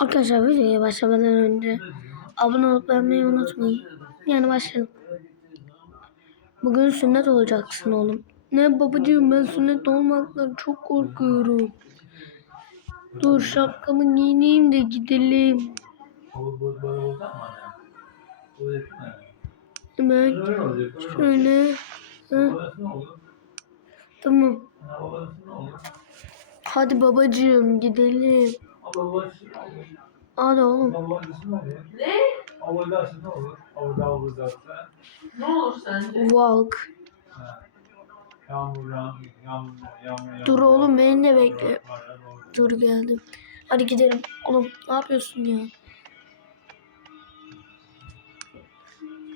Arkadaşlar videoya başlamadan önce abone olup beğenmeyi unutmayın. Yani başlayalım. Bugün sünnet olacaksın oğlum. Ne babacığım ben sünnet olmaktan çok korkuyorum. Dur şapkamı giyineyim de gidelim. Hemen şöyle. Tamam. Ha, olur? Hadi babacığım gidelim. Hadi oğlum. Ne olur? Ne? Olur? Avuda avudası. Ne olur sence? Walk. Yağmur yağmur yağmur yağmur. Dur oğlum beni de bekle. Dur geldim. Hadi gidelim. Oğlum ne yapıyorsun ya?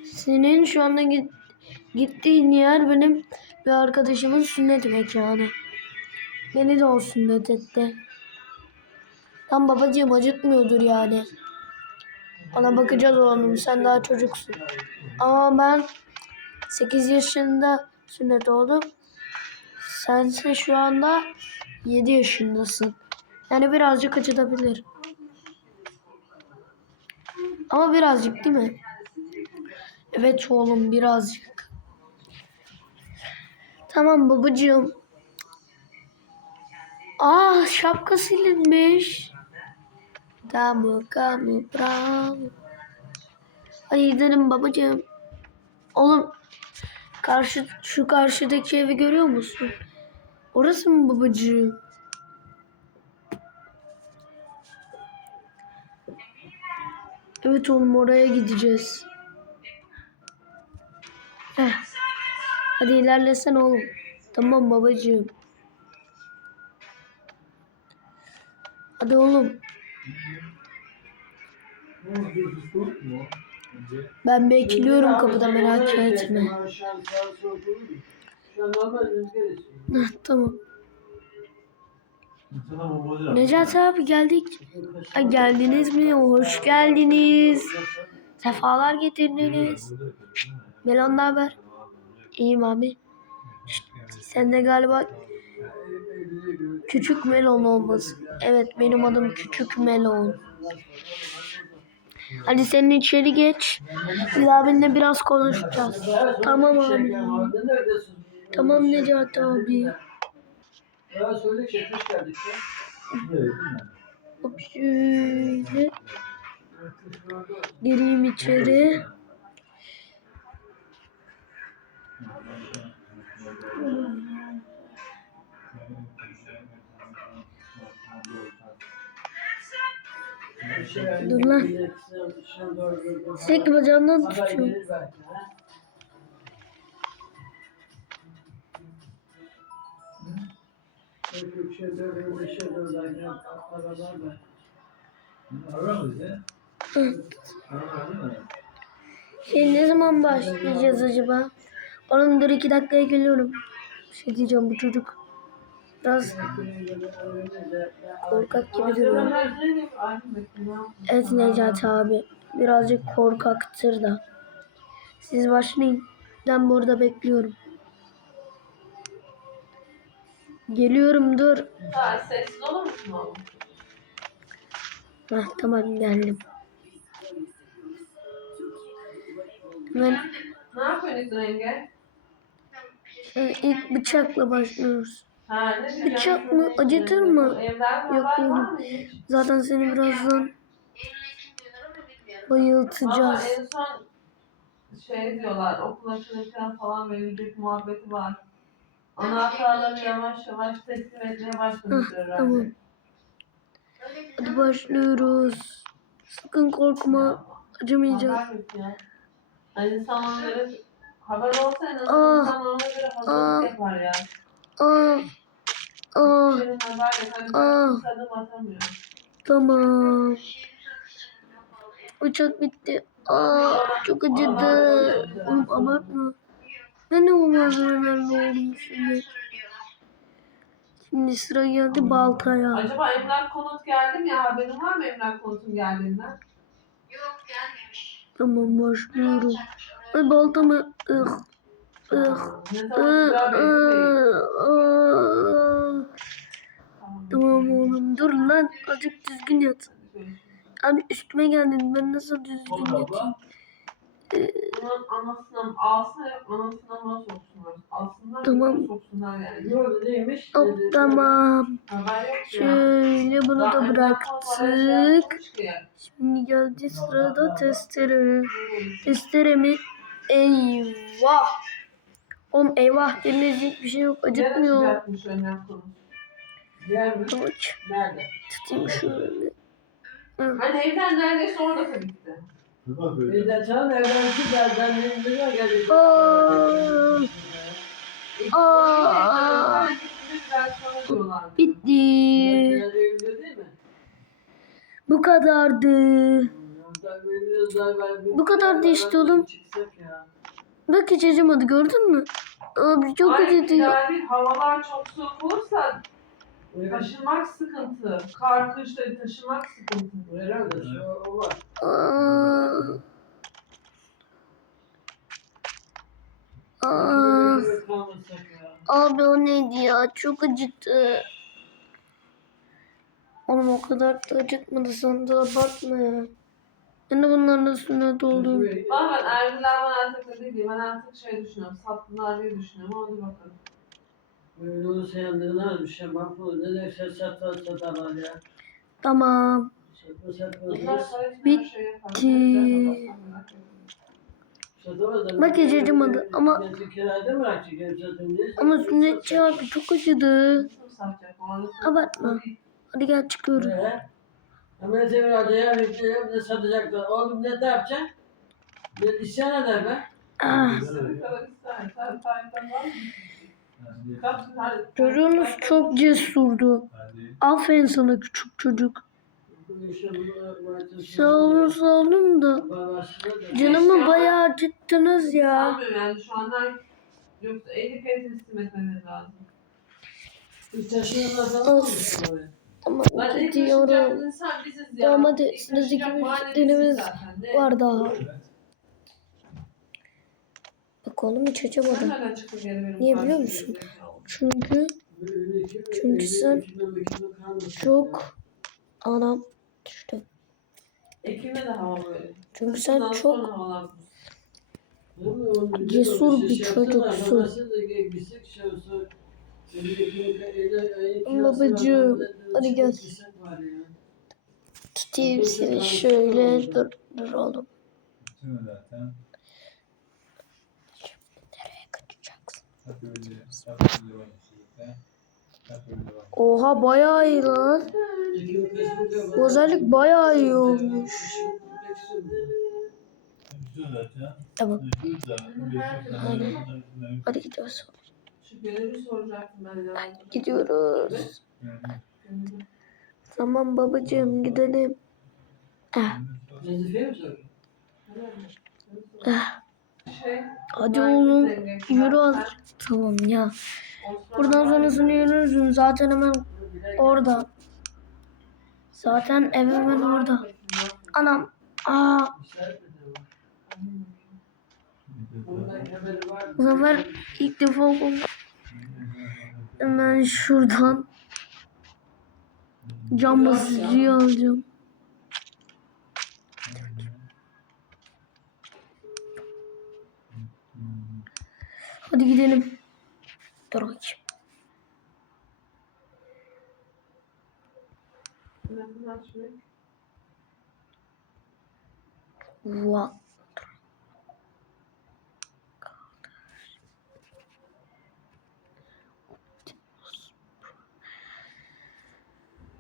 Senin şu anda git, gittiğin yer benim bir arkadaşımın sünnet mekanı. Beni de o sünnet etti. Tam babacığım acıtmıyordur yani. Ona bakacağız oğlum sen daha çocuksun. Ama ben 8 yaşında sünnet oldum. Sense şu anda 7 yaşındasın. Yani birazcık acıtabilir. Ama birazcık değil mi? Evet oğlum birazcık. Tamam babacığım. Aa şapka silinmiş. Tamam tamam bravo. Hadi gidelim babacığım. Oğlum karşı şu karşıdaki evi görüyor musun? Orası mı babacığım? Evet oğlum oraya gideceğiz. Heh. Hadi ilerlesen oğlum. Tamam babacığım. Hadi oğlum. Önce Ben bekliyorum kapıda merak etme. Heh, tamam. Necati abi geldik. Ha, geldiniz mi? Hoş geldiniz. Sefalar getirdiniz. Melon ne haber? İyiyim abi. Sen de galiba Küçük Melon olmasın. Evet benim adım Küçük Melon. Hadi senin içeri geç. Biz abinle biraz konuşacağız. Tamam abi. Tamam Necati abi. Ya söyle çekmiş geldik şöyle. Gireyim içeri. Dur lan. Sürekli bacağımdan tutuyorum. Şey ne zaman başlayacağız acaba? Oğlum dur iki dakikaya geliyorum. Bir şey diyeceğim bu çocuk. Biraz korkak gibi duruyor. Evet Necati abi. Birazcık korkaktır da. Siz başlayın. Ben burada bekliyorum. Geliyorum dur. Daha sessiz olur musun oğlum? Heh, tamam geldim. Hemen Ne yapıyorsun yenge? e, ilk bıçakla başlıyoruz. Bıçak mı? Acıtır mı? Yok oğlum. Zaten seni birazdan Ama bayıltacağız. en son şey diyorlar okul açılırken falan verilecek muhabbeti var. Anahtarları yavaş yavaş teslim etmeye başlamışlar herhalde. tamam. Hadi başlıyoruz. Sakın korkma. Acımayacağız. Hani insan onları haber olsa en Ah, azından insan ona göre ah. hazırlık yapar ya. Aa, aa, yok. Ah. atamıyor. tamam. Uçak bitti. Aa, çok acıdı. Oğlum abartma. Ben de olmaz hemen oğlum şimdi. Şimdi sıra geldi baltaya. Acaba emlak konut geldi mi ya? Haberin var mı emlak konutun geldiğinden? Tamam başlıyorum. Ay baltamı. Ih. Tamam. Oğlum dur lan azıcık düzgün yat. Abi üstüme geldin. Ben nasıl düzgün yatayım? abla. Bunun anasına alsın anasına mı soksunlar? Alsınlar Tamam. soksunlar yani. Neymiş? Hop tamam. Şöyle bunu da şey bıraktık. ki. Şimdi geldi sırada testere. Testere mi? Eyvah. Oğlum eyvah denilecek bir şey yok. Acıtmıyor. sıcakmış önden konu? Yer mi? Bak Nerede? tutayım şöyle. Hani evden neredeyse orada böyle. Bir de sen evden çık elden ne geldi? Aa, bitti. Bu kadardı. Bu kadar da işte oğlum. Bak hiç acımadı gördün mü? Abi çok acıtıyor. Yani havalar çok soğuk olursa taşınmak sıkıntı. Kar kışları taşımak sıkıntı. Herhalde şu var. Aa. Aa. Abi o neydi ya? Çok acıttı. Oğlum o kadar da acıtmadı sen de abartma ya. Ben de bunlarla sünnet oldum. Ama ben Erbil'den ben artık ne diyeyim ben artık şey düşünüyorum. Sattılar diye düşünüyorum. Hadi bakalım. Böyle olursa yandığını bir şey mahvolur. Ne nefse satlar satarlar ya. Tamam. Satma satma. Bunlar para için her Bitti. şeyi yapar. Satamaz. Bak hiç acımadı ama- Milleti kirada mı bırakacak ev satın diye? Ama sünnetçi abi çok acıdı. Satacak? Abartma. Hadi gel çıkıyoruz. Ee? Ama ne seviyorlar ya bir de satacaklar. Oğlum ne, ne yapacaksın? Ne isyan eder be? Ah. Çocuğunuz çok cesurdu. Aferin sana küçük çocuk. Sağ olun sağ olun da. Canımı bayağı acıttınız ya. Sanmıyorum yani şu anda yoksa 50 kere teslim etmeniz lazım. Biz Ama gidiyorum. taşıyacak mahallemiz müşterimiz? Var daha. Bak oğlum hiç açamadım. Niye biliyor musun? Çünkü Çünkü sen çok anam düştü. Ekim'de de hava böyle. Çünkü sen çok Cesur bir çocuksun. şey kirası Babacığım, hadi ya. tutayım seni şöyle dur dur oğlum. Nereye kaçacaksın? Oha bayağı iyi lan. Bu özellik bayağı iyi olmuş. Tamam. Hadi. hadi gidiyoruz. Gidiyoruz. Tamam babacığım gidelim. Ah, ah. Şey, Hadi oğlum yürü az. Tamam ya. Buradan sonrasını yürürsün. Zaten hemen orada. Zaten ev hemen orada. Anam. Aa, bu sefer ilk defa oldu. Hemen şuradan cam basıcıyı alacağım. Hadi gidelim. Dur bakayım. Vay.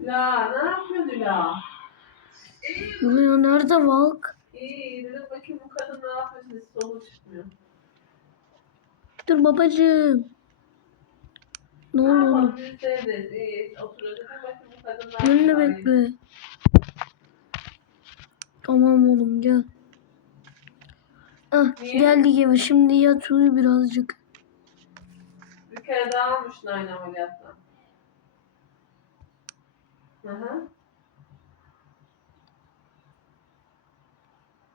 Ya ne yapıyorsun ya? Oluyor nerede Valk? İyi dedim bakayım bu kadın ne yapıyor sesi solu çıkmıyor. Dur babacığım. Ne oldu? Tamam biz sevdiniz iyi oturuyor dedim bakayım bu kadın ne Beni de yapıyor. bekle. Tamam oğlum gel. Ah Niye? geldi gibi. Şimdi yat uyu birazcık. Bir kere daha almışsın aynı ameliyattan. Hı hı.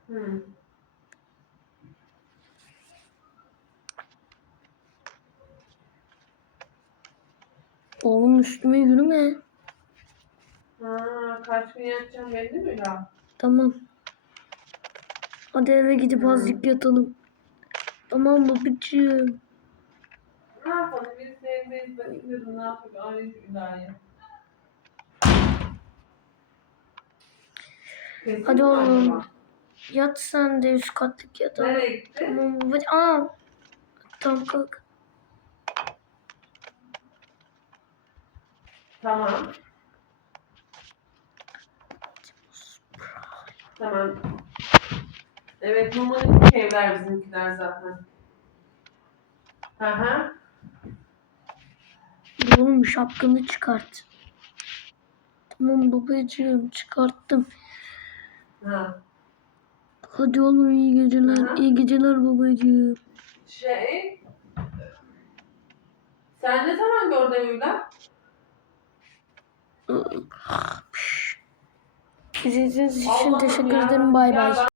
Hı. Oğlum üstüme yürüme. Ha, kaç gün yatacaksın belli mi la? Tamam. Hadi eve gidip azıcık yatalım. Tamam babacığım. Ne yapalım? Biz de evdeyiz. Bakın dedim ne yapayım? Arayayım İlah'ı. Kesin Hadi oğlum. Yat sen de üst katlık. Nereye gitti? Tamam babacığım. Aa. Tamam kalk. Tamam. Tamam. Evet numaralı evler bizimkiler zaten. Aha. Oğlum şapkanı çıkart. Tamam babacığım çıkarttım. Ha. Hadi oğlum iyi geceler. Aha. İyi geceler babacığım. Şey. Sen ne zaman gördün Hülya? İzlediğiniz için teşekkür ederim. Bay bay.